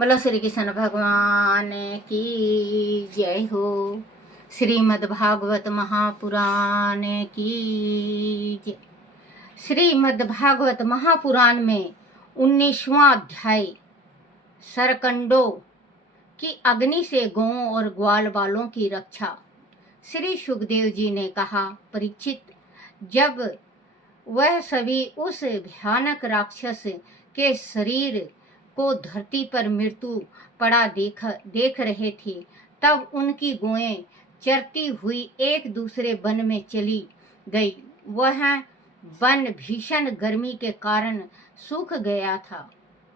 बोलो श्री कृष्ण भगवान की जय हो। श्रीमद् भागवत महापुराण की जय। श्रीमद् भागवत महापुराण में 19वां अध्याय सरकंडों की अग्नि से गौओं और ग्वाल बालों की रक्षा। श्री सुखदेव जी ने कहा, परीक्षित, जब वह सभी उस भयानक राक्षस के शरीर को धरती पर मृत्यु पड़ा देख रहे थे, तब उनकी गौएं चरती हुई एक दूसरे वन में चली गई। वह वन भीषण गर्मी के कारण सूख गया था।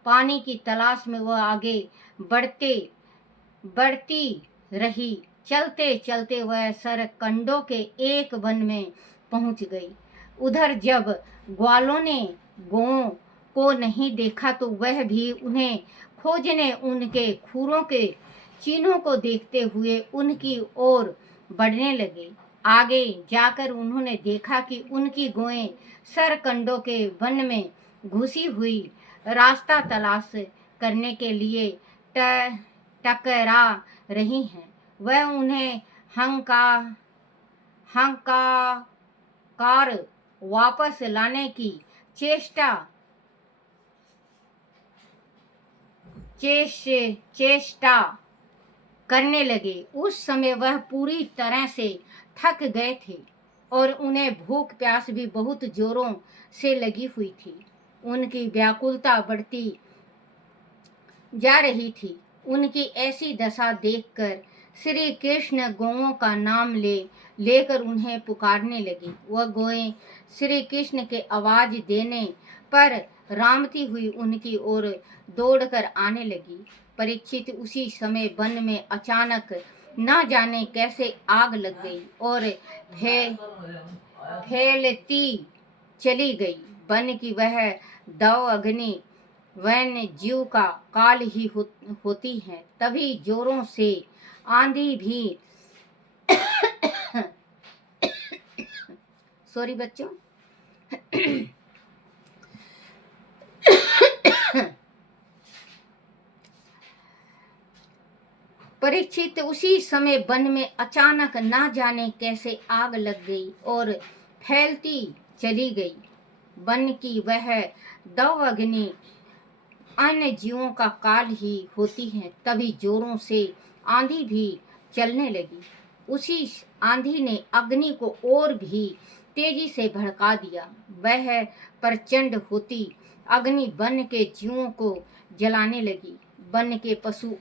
पानी की तलाश में वह आगे बढ़ती रही। चलते चलते वह सरकंडों के एक वन में पहुंच गई। उधर जब ग्वालों ने गौओं को नहीं देखा तो वह भी उन्हें खोजने उनके खुरों के चिन्हों को देखते हुए उनकी ओर बढ़ने लगे। आगे जाकर उन्होंने देखा कि उनकी गौएं सरकंडों के वन में घुसी हुई रास्ता तलाश करने के लिए टकरा रही हैं। वह उन्हें हंकार वापस लाने की चेष्टा करने लगे। उस समय वह पूरी तरह से थक गए थे और उन्हें भूख प्यास भी बहुत जोरों से लगी हुई थी। उनकी व्याकुलता बढ़ती जा रही थी। उनकी ऐसी दशा देखकर श्री कृष्ण गौओं का नाम लेकर उन्हें पुकारने लगी। वह गौएं श्री कृष्ण के आवाज देने पर रामती हुई उनकी ओर दौड़कर आने लगी। परीक्षित, उसी समय वन में अचानक न जाने कैसे आग लग गई और फैलती चली गई। वन की वह दाव अग्नि वन्य जीव का काल ही होती है। तभी जोरों से आंधी भी सॉरी बच्चों परीक्षित, उसी समय वन में अचानक ना जाने कैसे आग लग गई और फैलती चली गई। वन की वह दाव अग्नि अन्य जीवों का काल ही होती है। तभी जोरों से आंधी भी चलने लगी। उसी आंधी ने अग्नि को और भी तेजी से भड़का दिया। वह प्रचंड होती अग्नि वन के जीवों को जलाने लगी। वन के पशु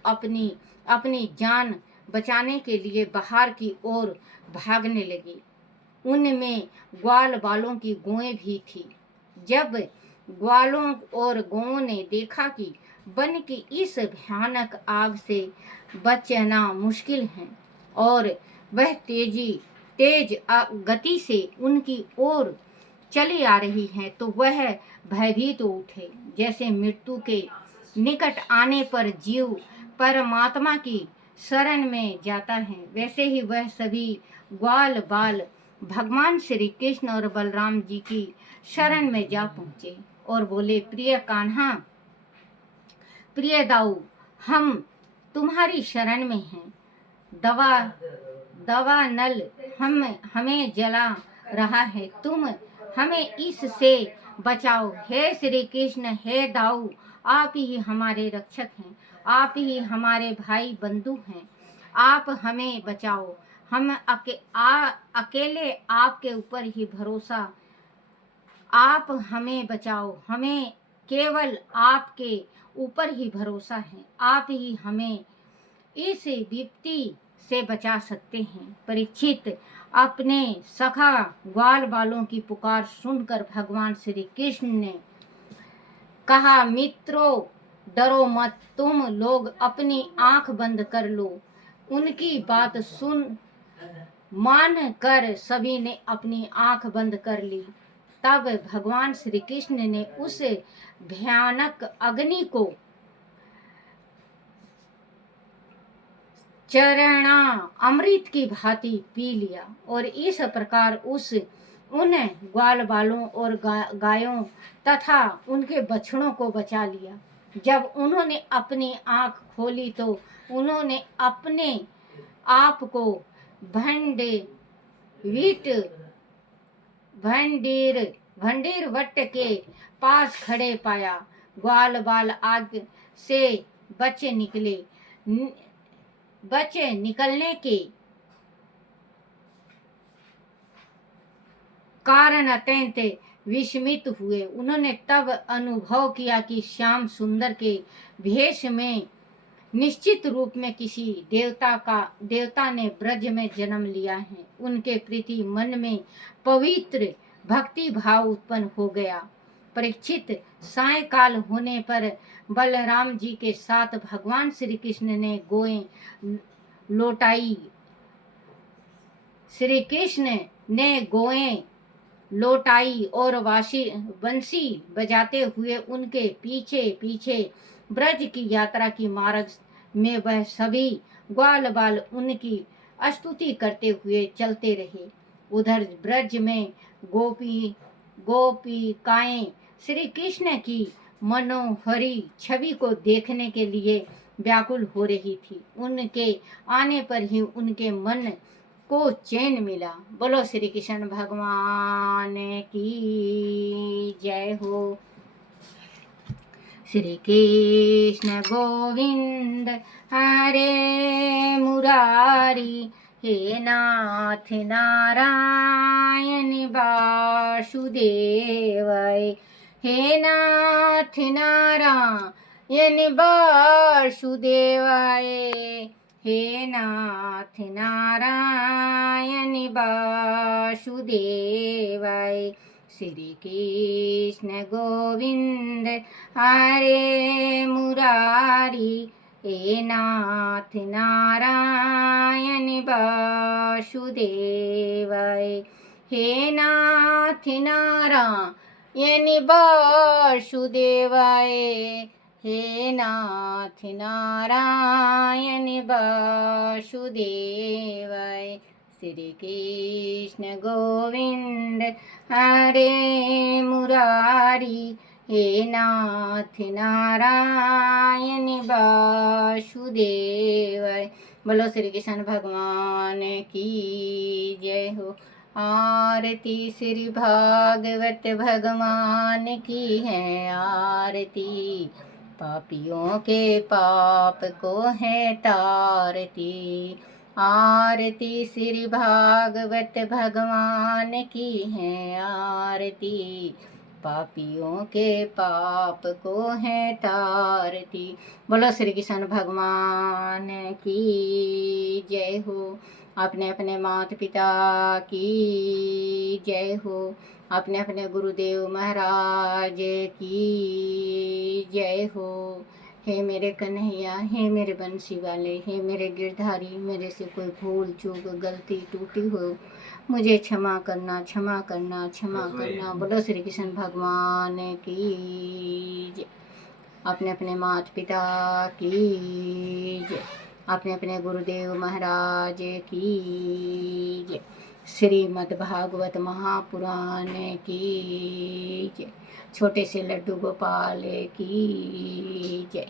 अपनी जान बचाने के लिए बाहर की ओर भागने लगे। उनमें ग्वाल बालों की गौएं भी थी। जब ग्वालों और गौओं ने देखा कि वन की इस भयानक आग से बचना मुश्किल है और वह तेज गति से उनकी ओर चली आ रही है, तो वह भयभीत हो उठे। जैसे मृत्यु के निकट आने पर जीव परमात्मा की शरण में जाता है, वैसे ही वह सभी ग्वाल बाल भगवान श्री कृष्ण और बलराम जी की शरण में जा पहुँचे और बोले, प्रिय कान्हा, प्रिय दाऊ, हम तुम्हारी शरण में हैं। दवा नल हमें जला रहा है, तुम हमें इससे बचाओ। हे श्री कृष्ण, हे दाऊ, आप ही हमारे रक्षक हैं, आप ही हमारे भाई बंधु हैं, आप हमें बचाओ। हम अकेले आपके ऊपर ही भरोसा, आप हमें बचाओ, हमें केवल आपके ऊपर ही भरोसा है, आप ही हमें इस विपत्ति से बचा सकते हैं। परीक्षित, अपने सखा ग्वाल बालों की पुकार सुनकर भगवान श्री कृष्ण ने कहा, मित्रों, डरो मत, तुम लोग अपनी आंख बंद कर लो। उनकी बात मान कर सभी ने अपनी आंख बंद कर ली। तब भगवान श्री कृष्ण ने उस भयानक अग्नि को चरणा अमृत की भांति पी लिया और इस प्रकार उन ग्वाल बालों और गायों तथा उनके बछड़ों को बचा लिया। जब उन्होंने अपनी आँख खोली तो उन्होंने अपने आप को भंडेवीट भंडेर वट के पास खड़े पाया। ग्वाल बाल आग से बचे निकलने के कारण अत्यंत विस्मित हुए। उन्होंने तब अनुभव किया कि श्याम सुंदर के भेष में निश्चित रूप में किसी देवता ने ब्रज में जन्म लिया है। उनके प्रति मन में पवित्र भक्ति भाव उत्पन्न हो गया। परीक्षित, सायंकाल होने पर बलराम जी के साथ भगवान श्री कृष्ण ने गोएं लौटाई। श्री कृष्ण ने गोएं लौटाई और बंसी बजाते हुए उनके पीछे पीछे ब्रज की यात्रा की। मार्ग में वह सभी ग्वाल बाल उनकी स्तुति करते हुए चलते रहे। उधर ब्रज में गोपिकाएं श्री कृष्ण की मनोहरी छवि को देखने के लिए व्याकुल हो रही थी। उनके आने पर ही उनके मन को चैन मिला। बोलो श्री कृष्ण भगवान की जय हो। श्री कृष्ण गोविंद हरे मुरारी, हे नाथ नारायण वासुदेव, हे नाथ नारायण वासुदेव, हे नाथ नारायण वासुदेव। श्री कृष्ण गोविंद हरे मुरारी, हे नाथ नारायण वासुदेव, हे नाथ नारायण वासुदेव, हे नाथ नारायण वासुदेव। श्री कृष्ण गोविंद हरे मुरारी, हे नाथ नारायण वासुदेव। बोलो श्री कृष्ण भगवान की जय हो। आरती श्री भागवत भगवान की है आरती, पापियों के पाप को है तारती। आरती श्री भागवत भगवान की है आरती, पापियों के पाप को है तारती। बोलो श्री कृष्ण भगवान की जय हो। अपने अपने माता पिता की जय हो। अपने अपने गुरुदेव महाराज की जय हो। हे मेरे कन्हैया, हे मेरे बंसी वाले, हे मेरे गिरधारी, मेरे से कोई भूल चूक गलती टूटी हो मुझे क्षमा करना, क्षमा करना, क्षमा करना। बोलो श्री कृष्ण भगवान की जय। अपने अपने माता पिता की जय, अपने अपने गुरुदेव महाराज की जय। श्रीमद् भागवत महापुराण की जय। छोटे से लड्डू गोपाल की जय।